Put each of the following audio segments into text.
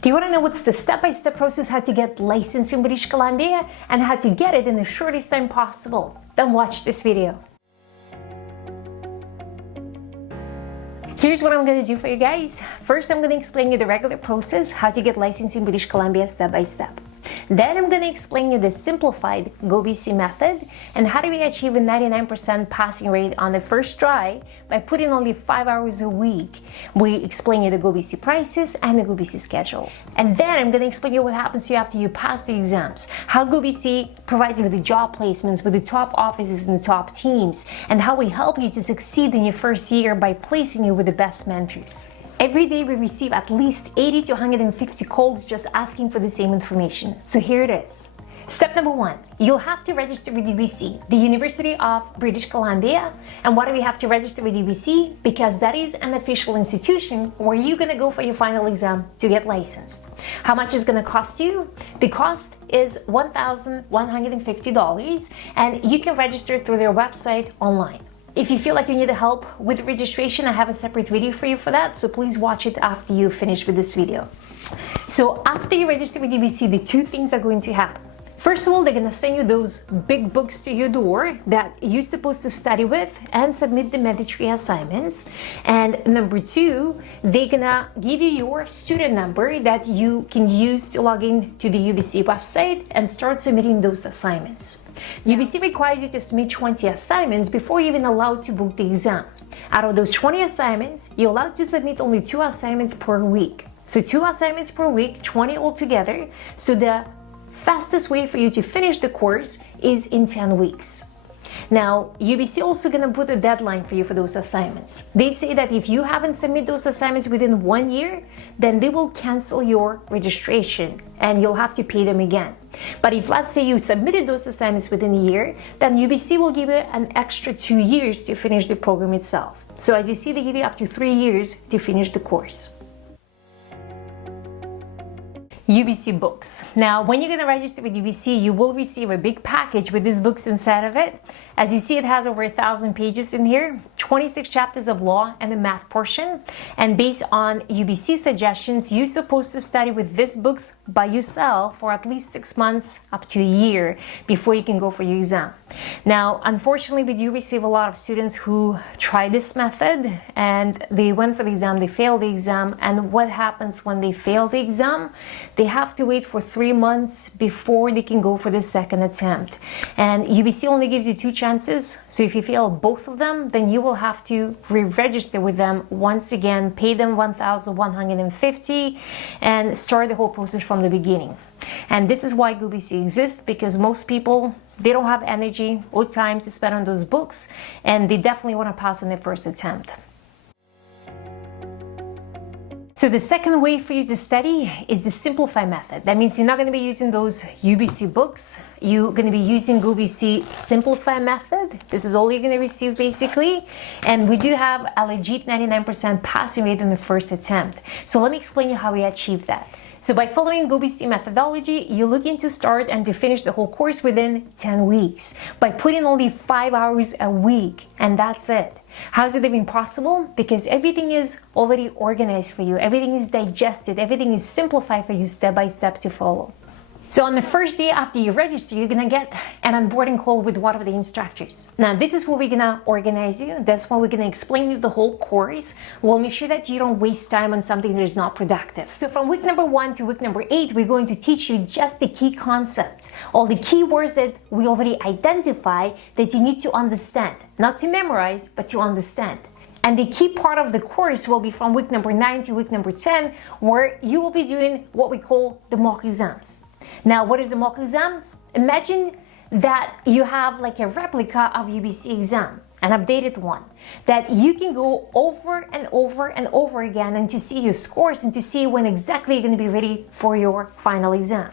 Do you want to know what's the step-by-step process how to get licensed in British Columbia and how to get it in the shortest time possible? Then watch this video. Here's what I'm going to do for you guys. First, I'm going to explain you the regular process, how to get licensed in British Columbia step by step. Then I'm going to explain you the simplified GOBC method and how do we achieve a 99% passing rate on the first try by putting only 5 hours a week. We explain you the GOBC prices and the GOBC schedule. And then I'm going to explain you what happens to you after you pass the exams, how GOBC provides you with the job placements with the top offices and the top teams, and how we help you to succeed in your first year by placing you with the best mentors. Every day we receive at least 80 to 150 calls just asking for the same information. So here it is. Step number 1, you'll have to register with UBC, the University of British Columbia. And why do we have to register with UBC? Because that is an official institution where you're going to go for your final exam to get licensed. How much is going to cost you? The cost is $1,150 and you can register through their website online. If you feel like you need help with registration, I have a separate video for you for that, so please watch it after you finish with this video. So after you register with UBC, the two things are going to happen. First of all, they're going to send you those big books to your door that you're supposed to study with and submit the mandatory assignments. And number 2, they're going to give you your student number that you can use to log in to the UBC website and start submitting those assignments. UBC requires you to submit 20 assignments before you're even allowed to book the exam. Out of those 20 assignments, you're allowed to submit only 2 assignments per week. So 2 assignments per week, 20 altogether. So the fastest way for you to finish the course is in 10 weeks. Now, UBC also going to put a deadline for you for those assignments. They say that if you haven't submitted those assignments within 1 year, then they will cancel your registration and you'll have to pay them again. But if, let's say, you submitted those assignments within a year, then UBC will give you an extra 2 years to finish the program itself. So as you see, they give you up to 3 years to finish the course. UBC books. Now, when you're going to register with UBC, you will receive a big package with these books inside of it. As you see, it has over 1,000 pages in here, 26 chapters of law and the math portion. And based on UBC suggestions, you're supposed to study with these books by yourself for at least 6 months up to a year before you can go for your exam. Now, unfortunately, we do receive a lot of students who try this method and they went for the exam, they failed the exam, and what happens when they fail the exam? They have to wait for 3 months before they can go for the second attempt. And UBC only gives you 2 chances, so if you fail both of them, then you will have to re-register with them once again, pay them $1,150 and start the whole process from the beginning. And this is why GOBC exists, because most people, they don't have energy or time to spend on those books, and they definitely want to pass on their first attempt. So the second way for you to study is the Simplified method. That means you're not going to be using those UBC books. You're going to be using GOBC Simplified method. This is all you're going to receive basically. And we do have a legit 99% passing rate in the first attempt. So let me explain you how we achieve that. So by following GOBC methodology, you're looking to start and to finish the whole course within 10 weeks by putting only 5 hours a week, and that's it. How is it even possible? Because everything is already organized for you, everything is digested, everything is simplified for you step by step to follow. So on the first day after you register, you're going to get an onboarding call with one of the instructors. Now, this is where we're going to organize you. That's why we're going to explain you the whole course. We'll make sure that you don't waste time on something that is not productive. So from week number 1 to week number 8, we're going to teach you just the key concepts, all the key words that we already identify that you need to understand, not to memorize, but to understand. And the key part of the course will be from week number 9 to week number 10, where you will be doing what we call the mock exams. Now, what is the mock exams? Imagine that you have like a replica of UBC exam, an updated one, that you can go over and over and over again and to see your scores and to see when exactly you're going to be ready for your final exam.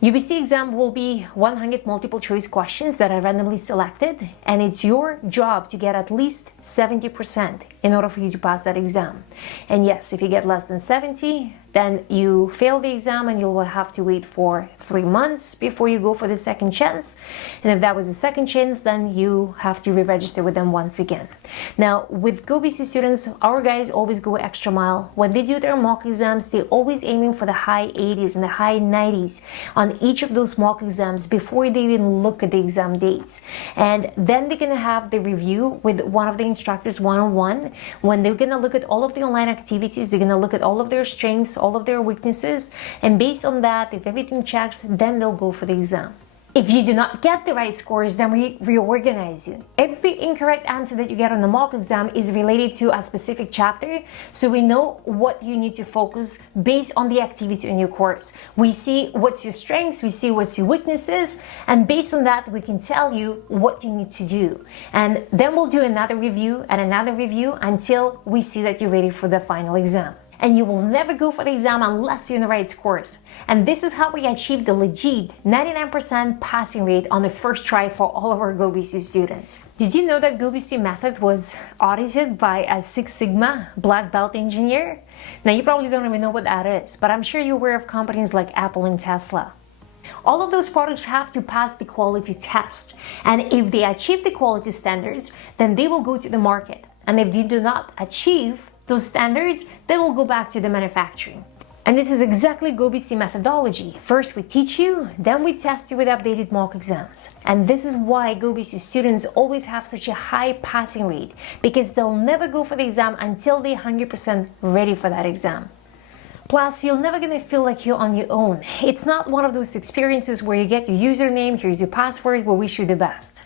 UBC exam will be 100 multiple choice questions that are randomly selected, and it's your job to get at least 70%. in order for you to pass that exam. And yes, if you get less than 70, then you fail the exam and you will have to wait for 3 months before you go for the second chance. And if that was a second chance, then you have to re-register with them once again. Now, with GOBC students, our guys always go extra mile. When they do their mock exams, they're always aiming for the high 80s and the high 90s on each of those mock exams before they even look at the exam dates. And then they're going to have the review with one of the instructors one-on-one, when they're going to look at all of the online activities. They're going to look at all of their strengths, all of their weaknesses, and based on that, if everything checks, then they'll go for the exam. If you do not get the right scores, then we reorganize you. Every incorrect answer that you get on the mock exam is related to a specific chapter, so we know what you need to focus based on the activity in your course. We see what's your strengths, we see what's your weaknesses, and based on that, we can tell you what you need to do. And then we'll do another review and another review until we see that you're ready for the final exam. And you will never go for the exam unless you're in the right scores. And this is how we achieve the legit 99% passing rate on the first try for all of our GOBC students. Did you know that GOBC method was audited by a Six Sigma black belt engineer? Now, you probably don't even know what that is, but I'm sure you're aware of companies like Apple and Tesla. All of those products have to pass the quality test. And if they achieve the quality standards, then they will go to the market. And if they do not achieve those standards, they will go back to the manufacturing. And this is exactly GOBC methodology. First we teach you, then we test you with updated mock exams. And this is why GOBC students always have such a high passing rate, because they'll never go for the exam until they're 100% ready for that exam. Plus, you're never going to feel like you're on your own. It's not one of those experiences where you get your username, here's your password, we wish you the best.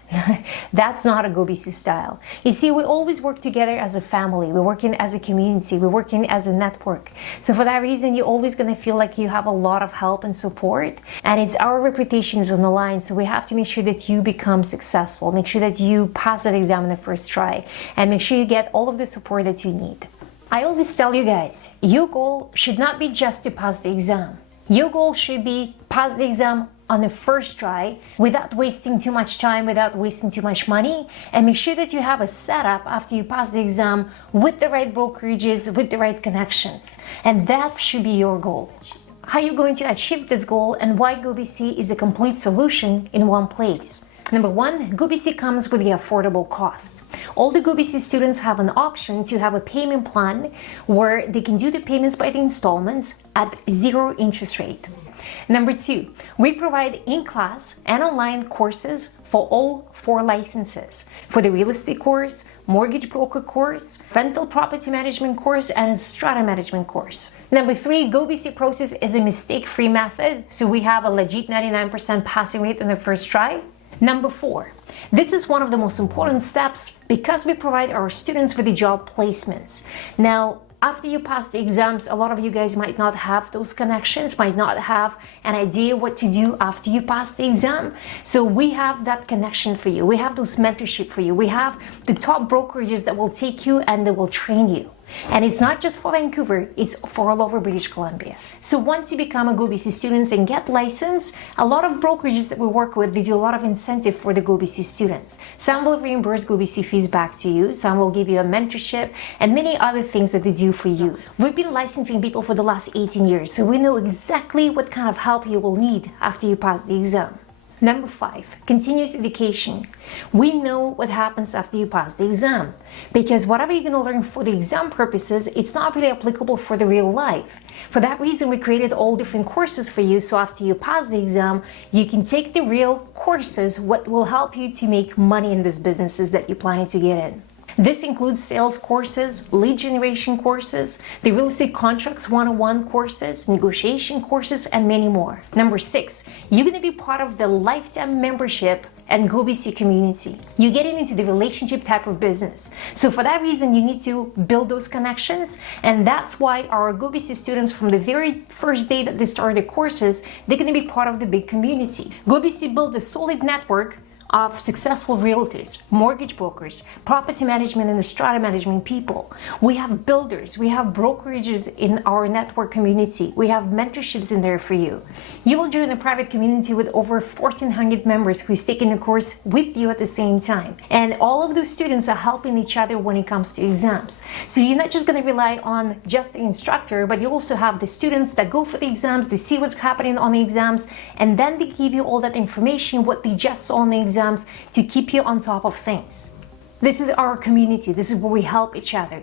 That's not a GOBC style. You see, we always work together as a family. We're working as a community. We're working as a network. So for that reason, you're always going to feel like you have a lot of help and support. And it's our reputation is on the line. So we have to make sure that you become successful. Make sure that you pass that exam in the first try. And make sure you get all of the support that you need. I always tell you guys, your goal should not be just to pass the exam. Your goal should be pass the exam on the first try without wasting too much time, without wasting too much money, and make sure that you have a setup after you pass the exam with the right brokerages, with the right connections. And that should be your goal. How you're going to achieve this goal and why GOBC is a complete solution in one place. Number one, GOBC comes with the affordable cost. All the GOBC students have an option to have a payment plan where they can do the payments by the installments at 0 interest rate. Number two, we provide in-class and online courses for all 4 licenses. For the real estate course, mortgage broker course, rental property management course, and strata management course. Number three, GOBC process is a mistake-free method, so we have a legit 99% passing rate on the first try. Number four, this is one of the most important steps because we provide our students with the job placements. Now, after you pass the exams, a lot of you guys might not have those connections, might not have an idea what to do after you pass the exam. So we have that connection for you. We have those mentorship for you. We have the top brokerages that will take you and they will train you. And it's not just for Vancouver, it's for all over British Columbia. So once you become a GOBC student and get licensed, a lot of brokerages that we work with, they do a lot of incentive for the GOBC students. Some will reimburse GOBC fees back to you, some will give you a mentorship, and many other things that they do for you. We've been licensing people for the last 18 years, so we know exactly what kind of help you will need after you pass the exam. Number five, continuous education. We know what happens after you pass the exam, because whatever you're going to learn for the exam purposes, it's not really applicable for the real life. For that reason, we created all different courses for you, so after you pass the exam, you can take the real courses, what will help you to make money in these businesses that you're planning to get in. This includes sales courses, lead generation courses, the real estate contracts 101 courses, negotiation courses, and many more. Number six, you're going to be part of the lifetime membership and GOBC community. You're getting into the relationship type of business. So for that reason, you need to build those connections. And that's why our GOBC students, from the very first day that they start the courses, they're going to be part of the big community. GOBC built a solid network of successful realtors, mortgage brokers, property management and strata management people. We have builders, we have brokerages in our network community. We have mentorships in there for you. You will join a private community with over 1,400 members who's taking the course with you at the same time. And all of those students are helping each other when it comes to exams. So you're not just going to rely on just the instructor, but you also have the students that go for the exams, they see what's happening on the exams, and then they give you all that information, what they just saw on the exams, to keep you on top of things. This is our community. This is where we help each other.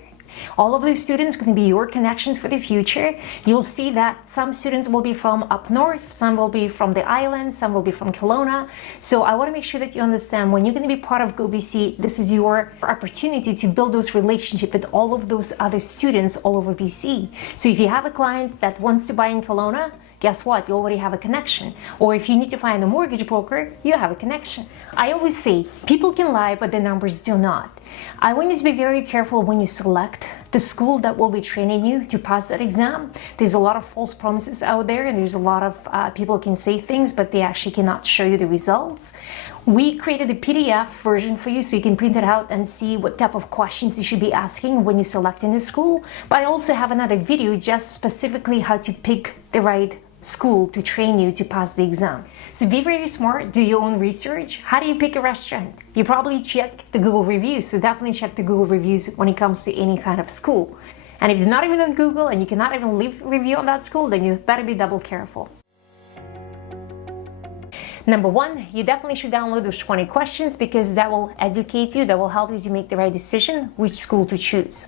All of those students are going to be your connections for the future. You'll see that some students will be from up north, some will be from the islands, some will be from Kelowna. So I want to make sure that you understand when you're going to be part of GOBC, this is your opportunity to build those relationships with all of those other students all over BC. So if you have a client that wants to buy in Kelowna, guess what? You already have a connection. Or if you need to find a mortgage broker, you have a connection. I always say, people can lie, but the numbers do not. I want you to be very careful when you select the school that will be training you to pass that exam. There's a lot of false promises out there, and there's a lot of people can say things, but they actually cannot show you the results. We created a PDF version for you so you can print it out and see what type of questions you should be asking when you're selecting the school. But I also have another video just specifically how to pick the right school to train you to pass the exam. So be very smart, do your own research. How do you pick a restaurant? You probably check the Google reviews, so definitely check the Google reviews when it comes to any kind of school. And if you're not even on Google and you cannot even leave a review on that school, then you better be double careful. Number one, you definitely should download those 20 questions because that will educate you, that will help you to make the right decision which school to choose.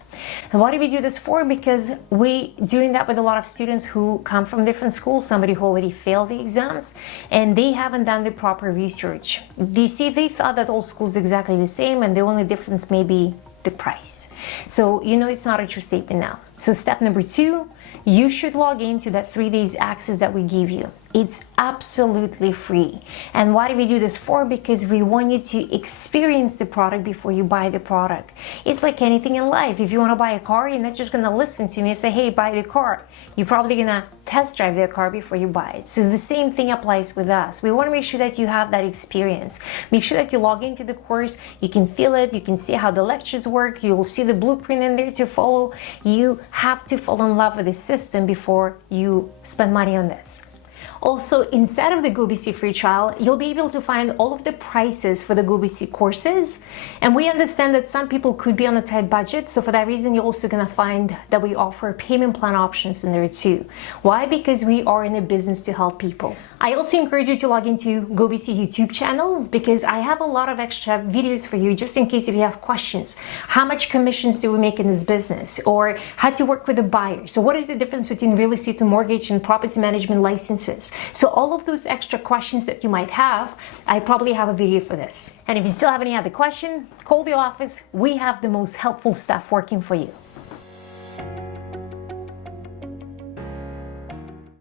And why do we do this for? Because we doing that with a lot of students who come from different schools, somebody who already failed the exams, and they haven't done the proper research. Do you see, they thought that all schools are exactly the same and the only difference may be the price. So you know it's not a true statement now. So step number two, you should log into that 3 days access that we give you. It's absolutely free. And why do we do this for? Because we want you to experience the product before you buy the product. It's like anything in life. If you want to buy a car, you're not just going to listen to me and say, hey, buy the car. You're probably going to test drive the car before you buy it. So the same thing applies with us. We want to make sure that you have that experience. Make sure that you log into the course. You can feel it. You can see how the lectures work. You'll see the blueprint in there to follow. You have to fall in love with the system before you spend money on this. Also, inside of the GOBC free trial, you'll be able to find all of the prices for the GOBC courses. And we understand that some people could be on a tight budget. So for that reason, you're also going to find that we offer payment plan options in there too. Why? Because we are in a business to help people. I also encourage you to log into GOBC YouTube channel because I have a lot of extra videos for you just in case if you have questions. How much commissions do we make in this business? Or how to work with a buyer? So what is the difference between real estate and mortgage and property management licenses? So all of those extra questions that you might have, I probably have a video for this. And if you still have any other question, call the office. We have the most helpful staff working for you.